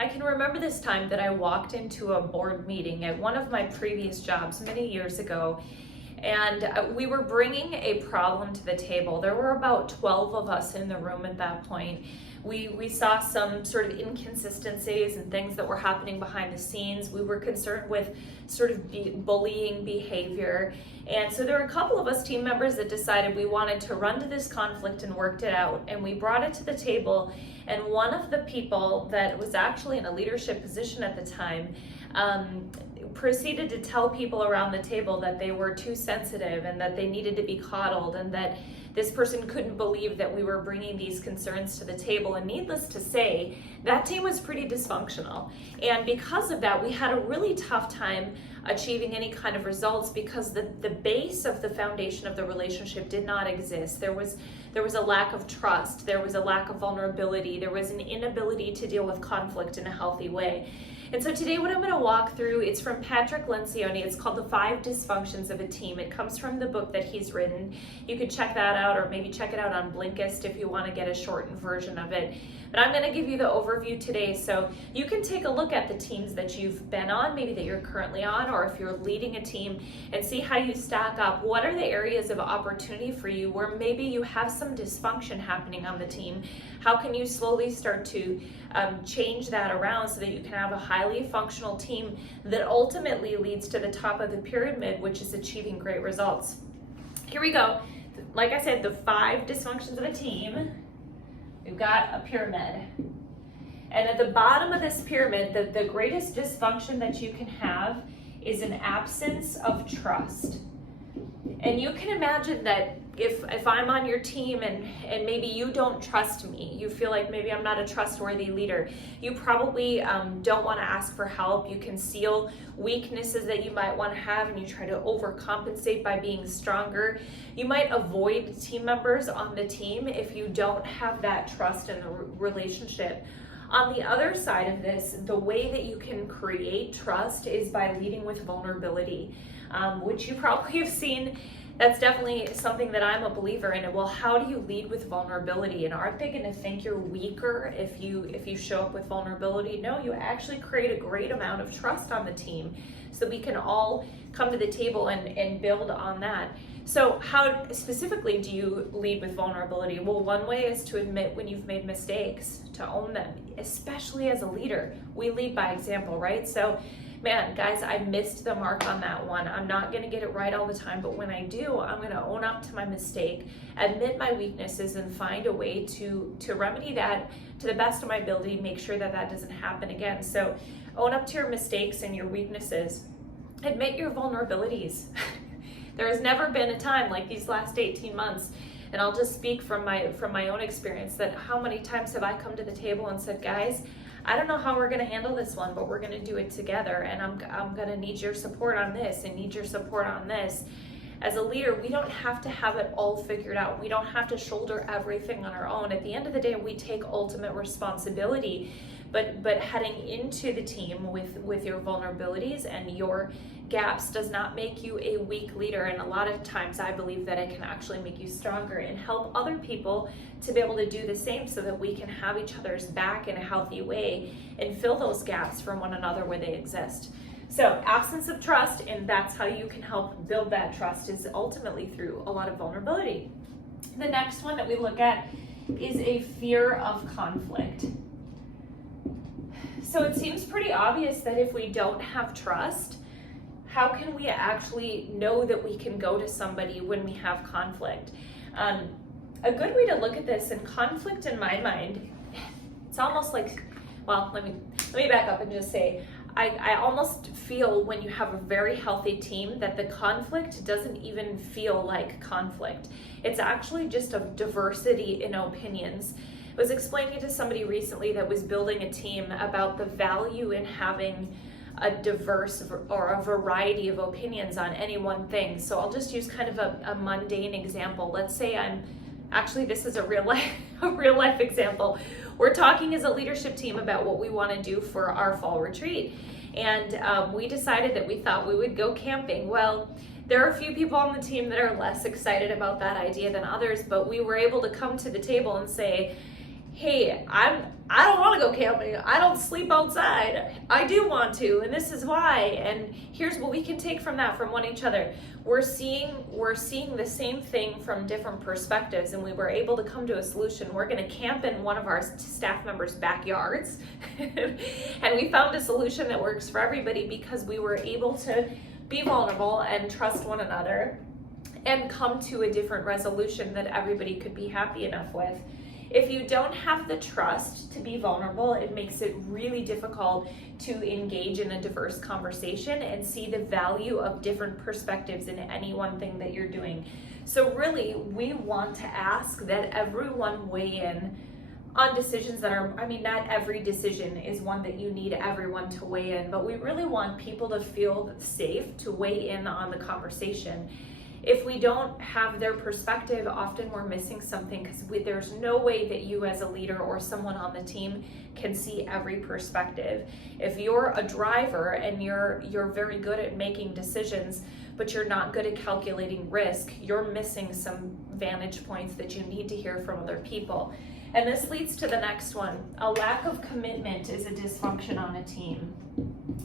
I can remember this time that I walked into a board meeting at one of my previous jobs many years ago, and we were bringing a problem to the table. There were about 12 of us in the room at that point. We saw some sort of inconsistencies and things that were happening behind the scenes. We were concerned with sort of bullying behavior. And so there were a couple of us team members that decided we wanted to run to this conflict and worked it out. And we brought it to the table. And one of the people that was actually in a leadership position at the time proceeded to tell people around the table that they were too sensitive and that they needed to be coddled, and that this person couldn't believe that we were bringing these concerns to the table. And needless to say, that team was pretty dysfunctional. And because of that, we had a really tough time achieving any kind of results, because the base of the foundation of the relationship did not exist. There was a lack of trust, there was a lack of vulnerability, there was an inability to deal with conflict in a healthy way. And so today what I'm going to walk through, it's from Patrick Lencioni. It's called The 5 Dysfunctions of a Team. It comes from the book that he's written. You could check that out, or maybe check it out on Blinkist if you want to get a shortened version of it. But I'm going to give you the overview today, so you can take a look at the teams that you've been on, maybe that you're currently on, or if you're leading a team, and see how you stack up. What are the areas of opportunity for you where maybe you have some dysfunction happening on the team? How can you slowly start to change that around so that you can have a highly functional team that ultimately leads to the top of the pyramid, which is achieving great results? Here we go. Like I said, the 5 dysfunctions of a team. We've got a pyramid. And at the bottom of this pyramid, the greatest dysfunction that you can have is an absence of trust. And you can imagine that if I'm on your team and maybe you don't trust me, you feel like maybe I'm not a trustworthy leader, you probably don't want to ask for help. You conceal weaknesses that you might want to have, and you try to overcompensate by being stronger. You might avoid team members on the team if you don't have that trust in the relationship. On the other side of this, the way that you can create trust is by leading with vulnerability, which you probably have seen. That's definitely something that I'm a believer in. Well, how do you lead with vulnerability? And aren't they going to think you're weaker if you show up with vulnerability? No, you actually create a great amount of trust on the team, so we can all come to the table and build on that. So how specifically do you lead with vulnerability? Well, one way is to admit when you've made mistakes, to own them, especially as a leader. We lead by example, right? So, man, guys, I missed the mark on that one. I'm not going to get it right all the time, but when I do, I'm going to own up to my mistake, admit my weaknesses, and find a way to remedy that to the best of my ability, make sure that that doesn't happen again. So own up to your mistakes and your weaknesses. Admit your vulnerabilities. There has never been a time like these last 18 months, and I'll just speak from my own experience, that how many times have I come to the table and said, guys, I don't know how we're going to handle this one, but we're going to do it together, and I'm going to need your support on this and need your support on this. As a leader, we don't have to have it all figured out. We don't have to shoulder everything on our own. At the end of the day, we take ultimate responsibility, but heading into the team with your vulnerabilities and your gaps does not make you a weak leader. And a lot of times I believe that it can actually make you stronger and help other people to be able to do the same, so that we can have each other's back in a healthy way and fill those gaps from one another where they exist. So absence of trust, and that's how you can help build that trust, is ultimately through a lot of vulnerability. The next one that we look at is a fear of conflict. So it seems pretty obvious that if we don't have trust, how can we actually know that we can go to somebody when we have conflict? A good way to look at this, and conflict in my mind, it's almost like, well, let me back up and just say, I almost feel when you have a very healthy team that the conflict doesn't even feel like conflict. It's actually just a diversity in opinions. I was explaining to somebody recently that was building a team about the value in having a diverse or a variety of opinions on any one thing. So I'll just use kind of a mundane example. Let's say this is a real life example. We're talking as a leadership team about what we want to do for our fall retreat. And we decided that we thought we would go camping. Well, there are a few people on the team that are less excited about that idea than others, but we were able to come to the table and say, hey, I don't want to go camping. I don't sleep outside. I do want to, and this is why. And here's what we can take from that from each other. We're seeing the same thing from different perspectives, and we were able to come to a solution. We're going to camp in one of our staff members' backyards, and we found a solution that works for everybody because we were able to be vulnerable and trust one another and come to a different resolution that everybody could be happy enough with. If you don't have the trust to be vulnerable, it makes it really difficult to engage in a diverse conversation and see the value of different perspectives in any one thing that you're doing. So really, we want to ask that everyone weigh in on decisions that are, not every decision is one that you need everyone to weigh in, but we really want people to feel safe to weigh in on the conversation. If we don't have their perspective, often we're missing something because there's no way that you as a leader or someone on the team can see every perspective. If you're a driver and you're very good at making decisions, but you're not good at calculating risk, you're missing some vantage points that you need to hear from other people. And this leads to the next one. A lack of commitment is a dysfunction on a team.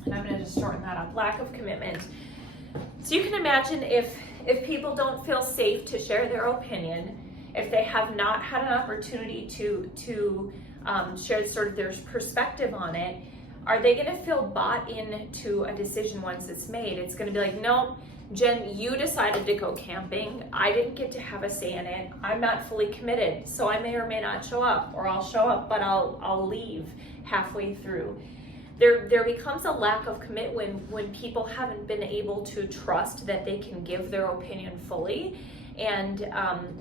And I'm going to just shorten that up. Lack of commitment. So you can imagine if people don't feel safe to share their opinion, if they have not had an opportunity to share sort of their perspective on it, are they going to feel bought into a decision once it's made? It's going to be like, no, Jen, you decided to go camping. I didn't get to have a say in it. I'm not fully committed, so I may or may not show up, or I'll show up, but I'll leave halfway through. There becomes a lack of commitment when people haven't been able to trust that they can give their opinion fully and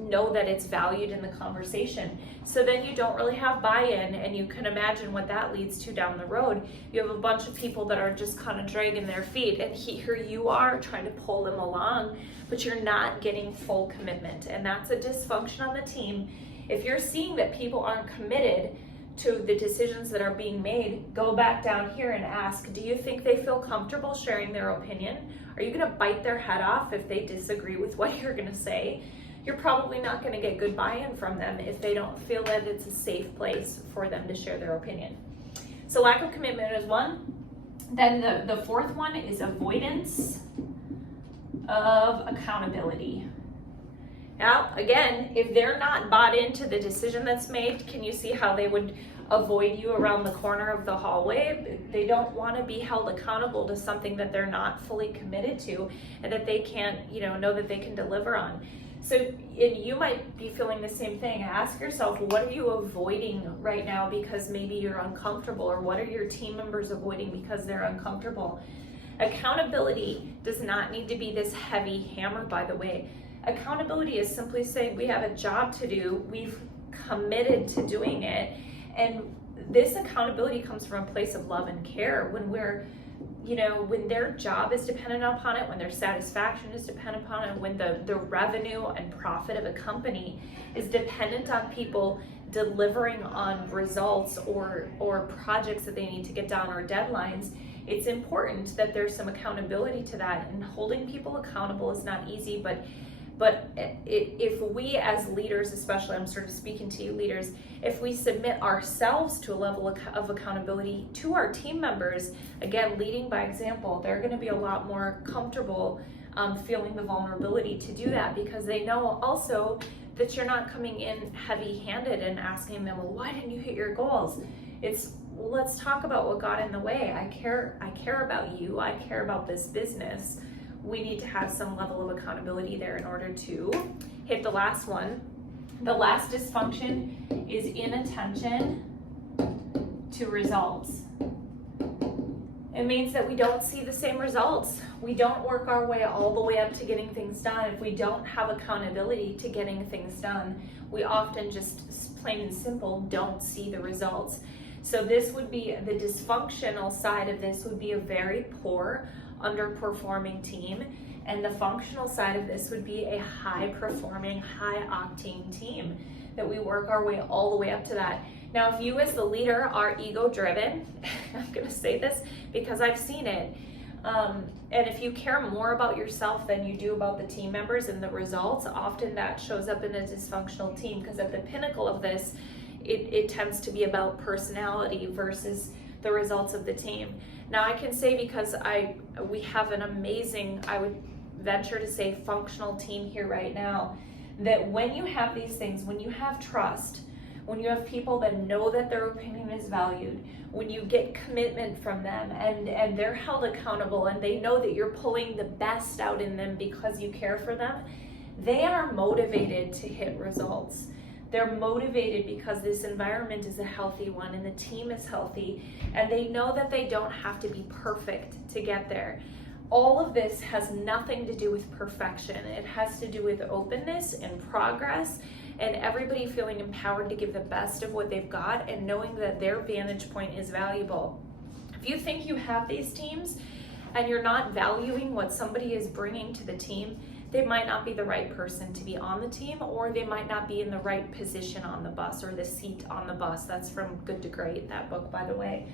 know that it's valued in the conversation. So then you don't really have buy-in, and you can imagine what that leads to down the road. You have a bunch of people that are just kind of dragging their feet, and here you are trying to pull them along, but you're not getting full commitment, and that's a dysfunction on the team. If you're seeing that people aren't committed to the decisions that are being made, go back down here and ask, do you think they feel comfortable sharing their opinion? Are you going to bite their head off if they disagree with what you're going to say? You're probably not going to get good buy-in from them if they don't feel that it's a safe place for them to share their opinion. So lack of commitment is one. Then the fourth one is avoidance of accountability. Now, again, if they're not bought into the decision that's made, can you see how they would avoid you around the corner of the hallway? They don't want to be held accountable to something that they're not fully committed to and that they can't, know that they can deliver on. So, and you might be feeling the same thing. Ask yourself, what are you avoiding right now because maybe you're uncomfortable, or what are your team members avoiding because they're uncomfortable? Accountability does not need to be this heavy hammer, by the way. Accountability is simply saying we have a job to do, we've committed to doing it, and this accountability comes from a place of love and care. When when their job is dependent upon it, when their satisfaction is dependent upon it, when the revenue and profit of a company is dependent on people delivering on results or projects that they need to get done or deadlines, it's important that there's some accountability to that. And holding people accountable is not easy, but if we as leaders, especially, I'm sort of speaking to you leaders, if we submit ourselves to a level of accountability to our team members, again, leading by example, they're going to be a lot more comfortable feeling the vulnerability to do that, because they know also that you're not coming in heavy-handed and asking them, well, why didn't you hit your goals? It's, well, let's talk about what got in the way. I care about you. I care about this business. We need to have some level of accountability there in order to hit the last one. The last dysfunction is inattention to results. It means that we don't see the same results. We don't work our way all the way up to getting things done. If we don't have accountability to getting things done, we often just plain and simple don't see the results. So this would be the dysfunctional side of this would be a very poor, underperforming team, and the functional side of this would be a high-performing, high-octane team that we work our way all the way up to that. Now, if you as the leader are ego-driven, I'm going to say this because I've seen it, and if you care more about yourself than you do about the team members and the results, often that shows up in a dysfunctional team, because at the pinnacle of this it tends to be about personality versus the results of the team. Now I can say, because we have an amazing, I would venture to say, functional team here right now, that when you have these things, when you have trust, when you have people that know that their opinion is valued, when you get commitment from them and they're held accountable and they know that you're pulling the best out in them because you care for them, they are motivated to hit results. They're motivated because this environment is a healthy one and the team is healthy, and they know that they don't have to be perfect to get there. All of this has nothing to do with perfection. It has to do with openness and progress, and everybody feeling empowered to give the best of what they've got and knowing that their vantage point is valuable. If you think you have these teams and you're not valuing what somebody is bringing to the team, they might not be the right person to be on the team, or they might not be in the right position on the bus or the seat on the bus. That's from Good to Great, that book, by the way.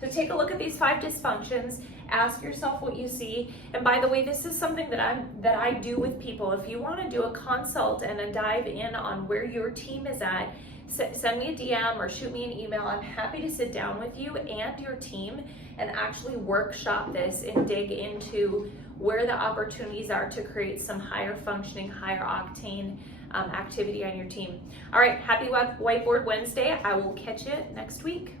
So take a look at these 5 dysfunctions, ask yourself what you see. And by the way, this is something that I do with people. If you want to do a consult and a dive in on where your team is at, send me a DM or shoot me an email. I'm happy to sit down with you and your team and actually workshop this and dig into where the opportunities are to create some higher functioning, higher octane activity on your team. All right, happy Whiteboard Wednesday. I will catch you next week.